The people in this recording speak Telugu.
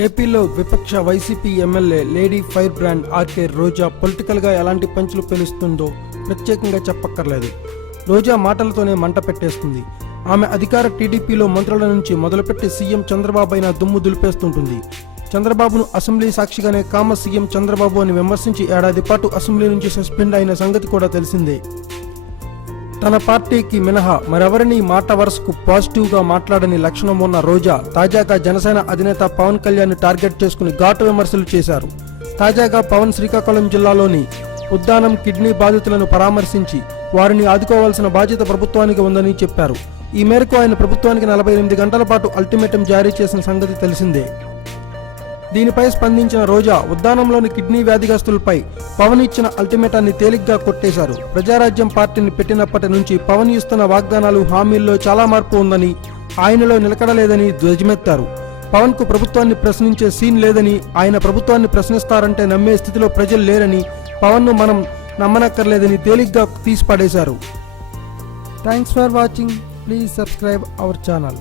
ఏపీలో విపక్ష YCP MLA lady fire brand RK Roja పొలిటికల్గా ఎలాంటి పంచులు పెలుస్తుందో ప్రత్యేకంగా చెప్పక్కర్లేదు. రోజా మాటలతోనే మంట పెట్టేస్తుంది. ఆమె అధికార టీడీపీలో మంత్రుల నుంచి మొదలుపెట్టి సీఎం చంద్రబాబు అయినా దుమ్ము దులిపేస్తుంటుంది. చంద్రబాబును అసెంబ్లీ సాక్షిగానే కామ సీఎం చంద్రబాబు అని విమర్శించి ఏడాది పాటు అసెంబ్లీ నుంచి సస్పెండ్ అయిన సంగతి కూడా తెలిసిందే. తన పార్టీకి మినహా మరెవరిని మాట వరుసకు పాజిటివ్గా మాట్లాడని లక్షణం ఉన్న రోజా తాజాగా జనసేన అధినేత పవన్ కళ్యాణ్ టార్గెట్ చేసుకుని ఘాటు విమర్శలు చేశారు. తాజాగా పవన్ శ్రీకాకుళం జిల్లాలోని ఉద్దానం కిడ్నీ బాధితులను పరామర్శించి వారిని ఆదుకోవాల్సిన బాధ్యత ప్రభుత్వానికి ఉందని చెప్పారు. ఈ మేరకు ఆయన ప్రభుత్వానికి 48 గంటల పాటు అల్టిమేటం జారీ చేసిన సంగతి తెలిసిందే. దీనిపై స్పందించిన రోజా ఉద్దానంలోని కిడ్నీ వ్యాధిగ్రస్తులపై పవన్ ఇచ్చిన అల్టిమేటాన్ని తేలిగ్గా కొట్టేశారు. ప్రజారాజ్యం పార్టీని పెట్టినప్పటి నుంచి పవన్ ఇస్తున్న వాగ్దానాలు హామీల్లో చాలా మార్పు ఉందని, ఆయనలో నిలకడలేదని ధ్వజమెత్తారు. పవన్ కు ప్రభుత్వాన్ని ప్రశ్నించే సీన్ లేదని, ఆయన ప్రభుత్వాన్ని ప్రశ్నిస్తారంటే నమ్మే స్థితిలో ప్రజలు లేరని, పవన్ ను మనం నమ్మనక్కర్లేదని తేలిగ్గా తీసిపడేశారు. Thanks for watching. Please subscribe our channel.